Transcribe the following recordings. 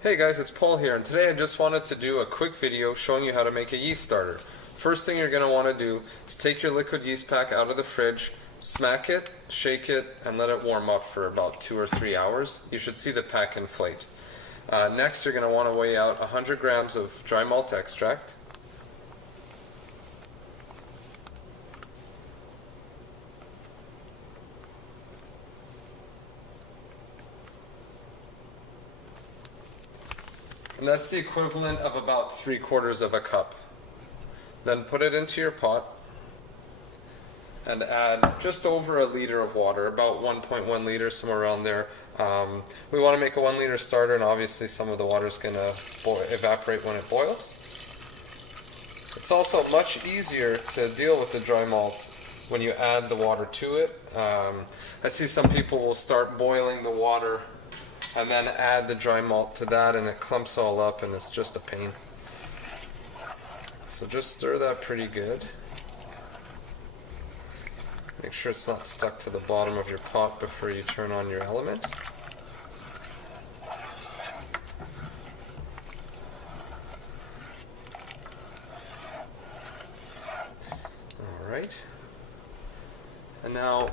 Hey guys, it's Paul here, and today I just wanted to do a quick video showing you how to make a yeast starter. First thing you're going to want to do is take your liquid yeast pack out of the fridge, smack it, shake it, and let it warm up for about 2 or 3 hours. You should see the pack inflate. Next, you're going to want to weigh out 100 grams of dry malt extract. And that's the equivalent of about 3/4 of a cup. Then put it into your pot and add just over a liter of water, about 1.1 liters, somewhere around there. We want to make a 1 liter starter, and obviously some of the water is going to evaporate when it boils. It's also much easier to deal with the dry malt when you add the water to it. I see some people will start boiling the water and then add the dry malt to that, and it clumps all up and it's just a pain. So just stir that pretty good. Make sure it's not stuck to the bottom of your pot before you turn on your element. Alright. And now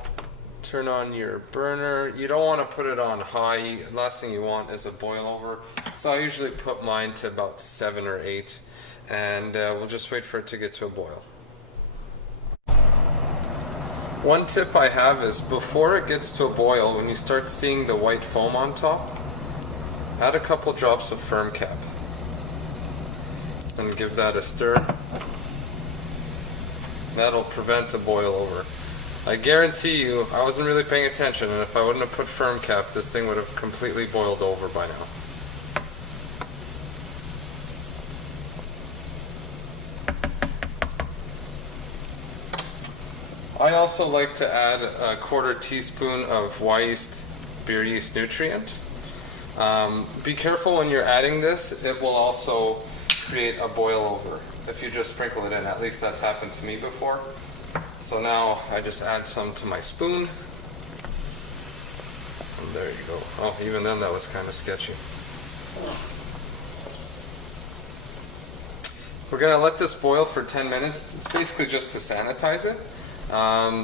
turn on your burner. You don't want to put it on high. Last thing you want is a boilover. So I usually put mine to about 7 or 8, and we'll just wait for it to get to a boil. One tip I have is before it gets to a boil, when you start seeing the white foam on top, add a couple drops of Fermcap and give that a stir. That'll prevent a boilover. I guarantee you, I wasn't really paying attention, and if I wouldn't have put Fermcap, this thing would have completely boiled over by now. I also like to add a 1/4 teaspoon of Yeast beer yeast nutrient. Be careful when you're adding this, it will also create a boil over if you just sprinkle it in. At least that's happened to me before. So now I just add some to my spoon. And there you go. Oh, even then that was kind of sketchy. We're going to let this boil for 10 minutes. It's basically just to sanitize it.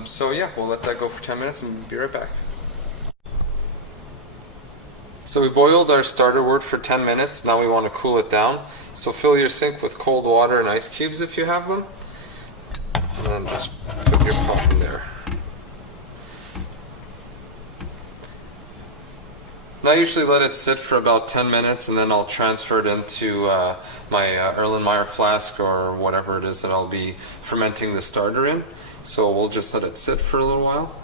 So yeah, we'll let that go for 10 minutes and be right back. So we boiled our starter wort for 10 minutes. Now we want to cool it down. So fill your sink with cold water and ice cubes if you have them. And then just put your pot in there. And I usually let it sit for about 10 minutes, and then I'll transfer it into my Erlenmeyer Flask or whatever it is that I'll be fermenting the starter in. So we'll just let it sit for a little while.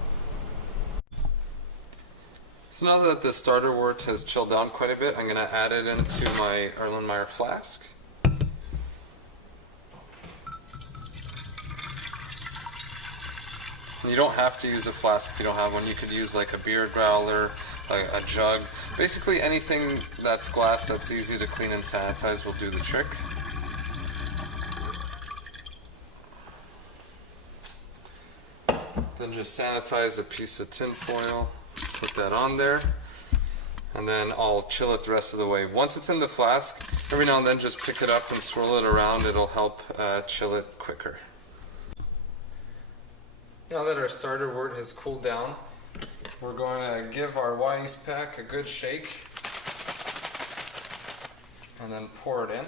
So now that the starter wort has chilled down quite a bit, I'm going to add it into my Erlenmeyer Flask. You don't have to use a flask if you don't have one. You could use like a beer growler, a jug. Basically anything that's glass that's easy to clean and sanitize will do the trick. Then just sanitize a piece of tin foil, put that on there, and then I'll chill it the rest of the way. Once it's in the flask, every now and then just pick it up and swirl it around. It'll help chill it quicker. Now that our starter wort has cooled down, we're going to give our yeast pack a good shake and then pour it in.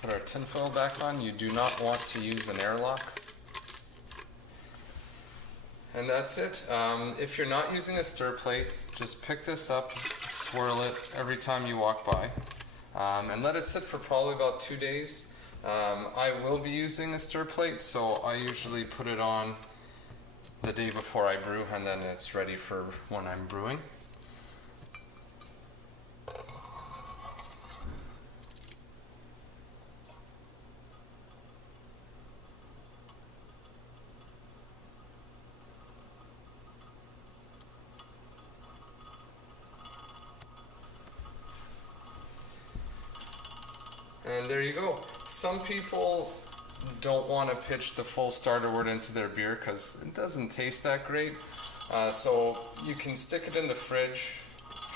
Put our tin foil back on. You do not want to use an airlock. And that's it. If you're not using a stir plate, just pick this up, swirl it every time you walk by, and let it sit for probably about 2 days. I will be using a stir plate, so I usually put it on the day before I brew, and then it's ready for when I'm brewing. And there you go. Some people don't want to pitch the full starter wort into their beer because it doesn't taste that great. So you can stick it in the fridge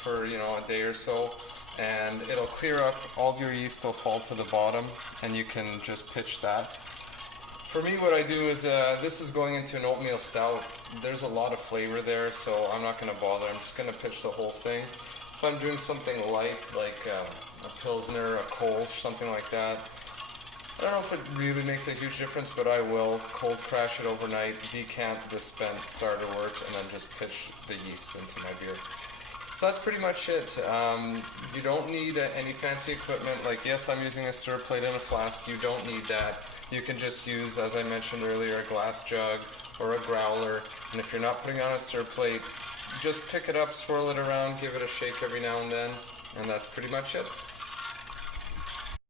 for a day or so, and it'll clear up. All your yeast will fall to the bottom, and you can just pitch that. For me, what I do is this is going into an oatmeal stout. There's a lot of flavor there, so I'm not going to bother. I'm just going to pitch the whole thing. If I'm doing something light, like a Pilsner, a Kolsch, something like that, I don't know if it really makes a huge difference, but I will cold crash it overnight, decant the spent starter wort, and then just pitch the yeast into my beer. So that's pretty much it. You don't need any fancy equipment. Like, yes, I'm using a stir plate and a flask. You don't need that. You can just use, as I mentioned earlier, a glass jug or a growler. And if you're not putting on a stir plate, just pick it up, swirl it around, give it a shake every now and then, and that's pretty much it.